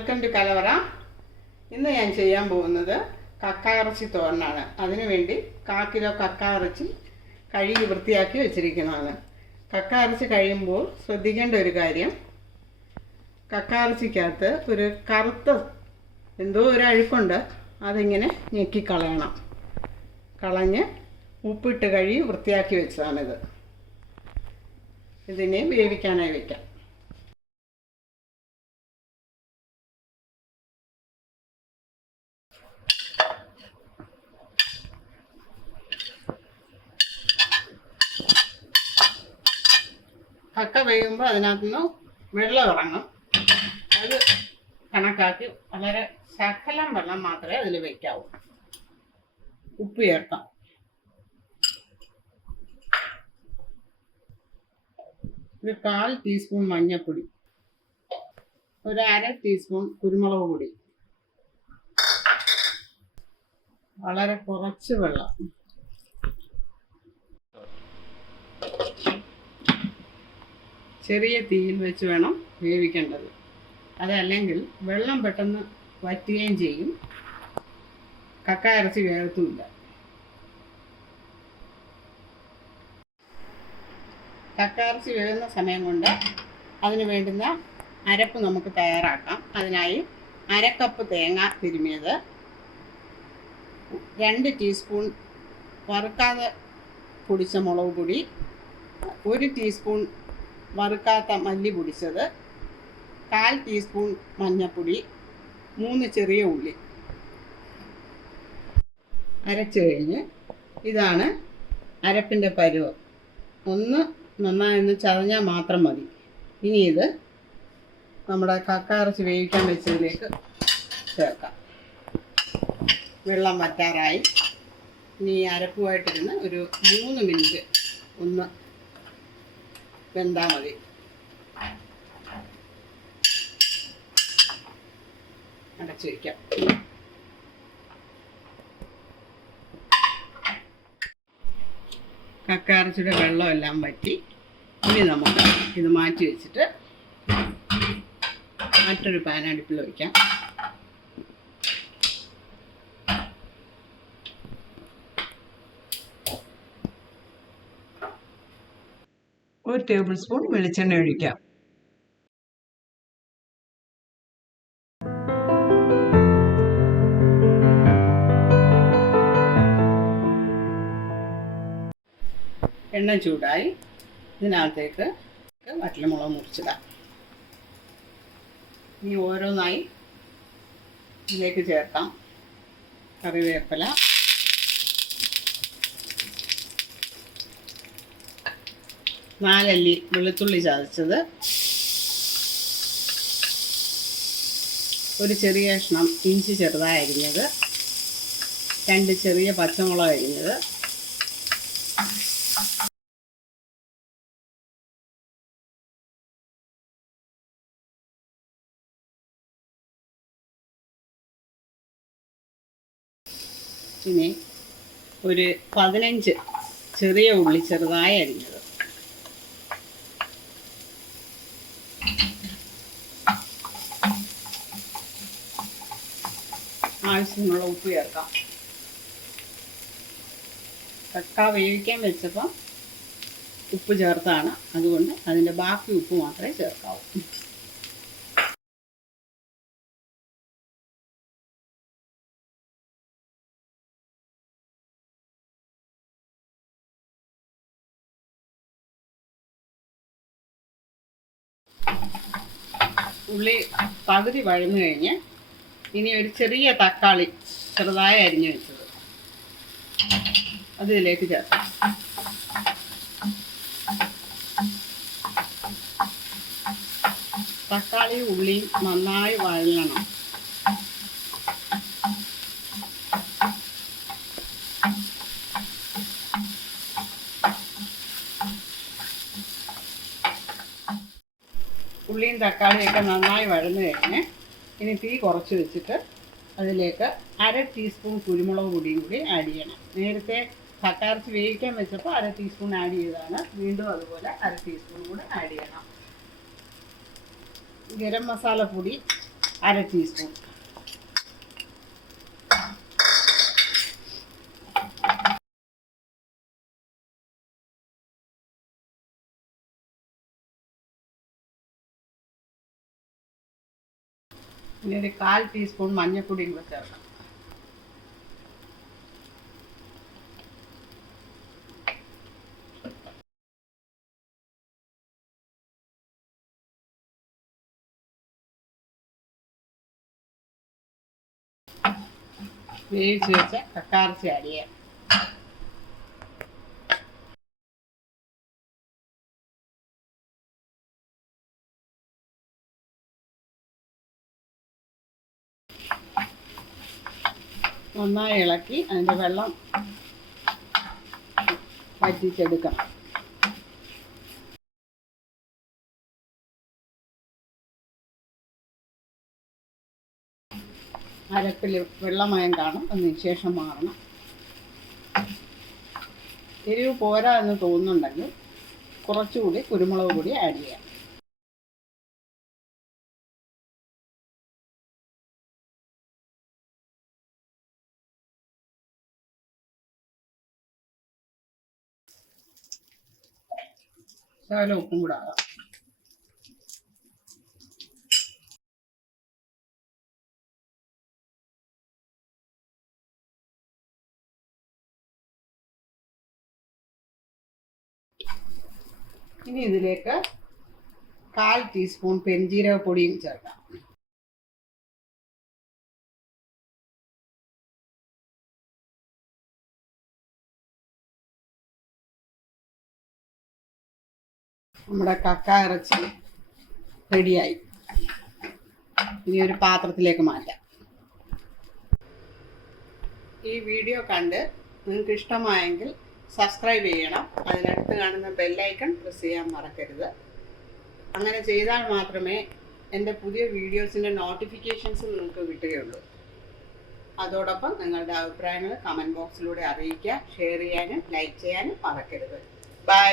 Welcome to കലവറ. ഇന്ന് ഞാൻ ചെയ്യാൻ പോകുന്നത് കക്ക ഇറച്ചി തോരനാണ്. അതിനുവേണ്ടി 1/4 കിലോ കക്ക ഇറച്ചി കഴുകി വൃത്തിയാക്കി വെച്ചിരിക്കുന്നതാണ്. കക്ക ഇറച്ചി കഴിയുമ്പോൾ ശ്രദ്ധിക്കേണ്ട ഒരു കാര്യം, കക്ക ഇറച്ചിക്കകത്ത് ഒരു കറുത്ത എന്തോ ഒരു അഴുക്കുണ്ട്. അതിങ്ങനെ ഞെക്കിക്കളയണം. കളഞ്ഞ് ഉപ്പിട്ട് കഴുകി വൃത്തിയാക്കി വെച്ചതാണിത്. ഇതിനെ വേവിക്കാനായി വയ്ക്കാം. കക്ക വേകുമ്പോൾ അതിനകത്തുനിന്ന് വെള്ളം ഇറങ്ങും. അത് കണക്കാക്കി വളരെ ശകലം വെള്ളം മാത്രമേ അതിൽ വയ്ക്കാവൂ. ഉപ്പ് ചേർക്കാം. ഒരു 1/4 ടീസ്പൂൺ മഞ്ഞൾപ്പൊടി, ഒരു 1/2 ടീസ്പൂൺ കുരുമുളക് പൊടി, വളരെ കുറച്ച് വെള്ളം. ചെറിയ തീയിൽ വെച്ച് വേണം വേവിക്കേണ്ടത്. അതല്ലെങ്കിൽ വെള്ളം പെട്ടെന്ന് വറ്റുകയും ചെയ്യും, കക്ക ഇറച്ചി വേഗത്തുമില്ല. കക്ക ഇറച്ചി വേകുന്ന സമയം കൊണ്ട് അതിന് വേണ്ടുന്ന അരപ്പ് നമുക്ക് തയ്യാറാക്കാം. അതിനായി 1/2 കപ്പ് തേങ്ങ തിരുമിയത്, 2 ടീസ്പൂൺ വറുക്കാതെ പൊടിച്ച മുളക് പൊടി, 1 ടീസ്പൂൺ വറുക്കാത്ത മല്ലി പൊടിച്ചത്, 1/4 ടീസ്പൂൺ മഞ്ഞൾപ്പൊടി, 3 ചെറിയ ഉള്ളി. അരച്ച് കഴിഞ്ഞ് ഇതാണ് അരപ്പിൻ്റെ പരുവം. ഒന്ന് നന്നായി ചതഞ്ഞാൽ മാത്രം മതി. ഇനി ഇത് നമ്മുടെ കക്ക ഇറച്ചി വേവിക്കാൻ വെച്ചതിലേക്ക് ചേർക്കാം. വെള്ളം വറ്റാറായി. ഇനി അരപ്പുമായിട്ടിരുന്ന് ഒരു 3 മിനിറ്റ് ഒന്ന് വെന്താൽ മതി. അടച്ചു വയ്ക്കാം. കക്ക ഇറച്ചിയുടെ വെള്ളമെല്ലാം വറ്റി. ഇനി നമുക്ക് ഇത് മാറ്റി വെച്ചിട്ട് മറ്റൊരു പാൻ അടുപ്പിൽ വയ്ക്കാം. ഒരു ടേബിൾ സ്പൂൺ വെളിച്ചെണ്ണ ഒഴിക്കാം. എണ്ണ ചൂടായി. ഇതിനകത്തേക്ക് വറ്റൽമുളക് മുറിച്ചിടാം. ഇനി ഓരോന്നായി ഇതിലേക്ക് ചേർക്കാം. കറിവേപ്പില, നാലല്ലി വെളുത്തുള്ളി ചതച്ചത്, ഒരു ചെറിയ കഷ്ണം ഇഞ്ചി ചെറുതായി അരിഞ്ഞത്, 2 ചെറിയ പച്ചമുളക് അരിഞ്ഞത്, പിന്നെ ഒരു 15 ചെറിയ ഉള്ളി ചെറുതായി അരിഞ്ഞത്, ആവശ്യത്തിനുള്ള ഉപ്പ് ചേർക്കാം. കക്ക വേവിക്കാൻ വെച്ചപ്പോൾ ഉപ്പ് ചേർത്താണ്, അതുകൊണ്ട് അതിൻ്റെ ബാക്കി ഉപ്പ് മാത്രമേ ചേർക്കാവൂ. ഉള്ളി പകുതി വഴന്നു കഴിഞ്ഞ് ഇനി ഒരു ചെറിയ തക്കാളി ചെറുതായി അരിഞ്ഞു വെച്ചത് അതിലേക്ക് ചേർക്കാം. തക്കാളിയും ഉള്ളിയും നന്നായി വഴലണം. ഉള്ളിയും തക്കാളിയൊക്കെ നന്നായി വഴന്നു കഴിഞ്ഞ് ഇനി തീ കുറച്ച് വെച്ചിട്ട് അതിലേക്ക് 1/2 ടീസ്പൂൺ കുരുമുളക് പൊടിയും കൂടി ആഡ് ചെയ്യണം. നേരത്തെ കക്ക ഇറച്ചി വേവിക്കാൻ വെച്ചപ്പോൾ 1/2 ടീസ്പൂൺ ആഡ് ചെയ്തതാണ്. വീണ്ടും അതുപോലെ 1/2 ടീസ്പൂൺ കൂടെ ആഡ് ചെയ്യണം. ഗരം മസാല പൊടി 1/2 ടീസ്പൂൺ. ഇനി ഒരു 1/4 ടീസ്പൂൺ മഞ്ഞൾപ്പൊടിയും കൂടെ ചേർക്കാം. വേവിച്ച് വെച്ച കക്കാറച്ചി ആഡ് ചെയ്യാം. നന്നായി ഇളക്കി അതിൻ്റെ വെള്ളം വറ്റിച്ചെടുക്കണം. അരപ്പിൽ വെള്ളമയം കാണും, അതിന് ശേഷം മാറണം. എരിവ് പോരാ എന്ന് തോന്നുന്നുണ്ടെങ്കിൽ കുറച്ചുകൂടി കുരുമുളക് പൊടി ആഡ് ചെയ്യാം. ശകലം ഉപ്പും കൂടെ ആകാം. ഇനി ഇതിലേക്ക് 1/4 ടീസ്പൂൺ പെരുംജീരകപ്പൊടിയും ചേർക്കാം. നമ്മുടെ കക്ക ഇറച്ചി റെഡിയായി. ഇനി ഒരു പാത്രത്തിലേക്ക് മാറ്റാം. ഈ വീഡിയോ കണ്ട് നിങ്ങൾക്ക് ഇഷ്ടമായെങ്കിൽ സബ്സ്ക്രൈബ് ചെയ്യണം. അതിനടുത്ത് കാണുന്ന ബെല്ലൈക്കൺ പ്രസ് ചെയ്യാൻ മറക്കരുത്. അങ്ങനെ ചെയ്താൽ മാത്രമേ എൻ്റെ പുതിയ വീഡിയോസിൻ്റെ നോട്ടിഫിക്കേഷൻസ് നിങ്ങൾക്ക് കിട്ടുകയുള്ളൂ. അതോടൊപ്പം നിങ്ങളുടെ അഭിപ്രായങ്ങൾ കമൻറ്റ് ബോക്സിലൂടെ അറിയിക്കുക. ഷെയർ ചെയ്യാനും ലൈക്ക് ചെയ്യാനും മറക്കരുത്. ബൈ.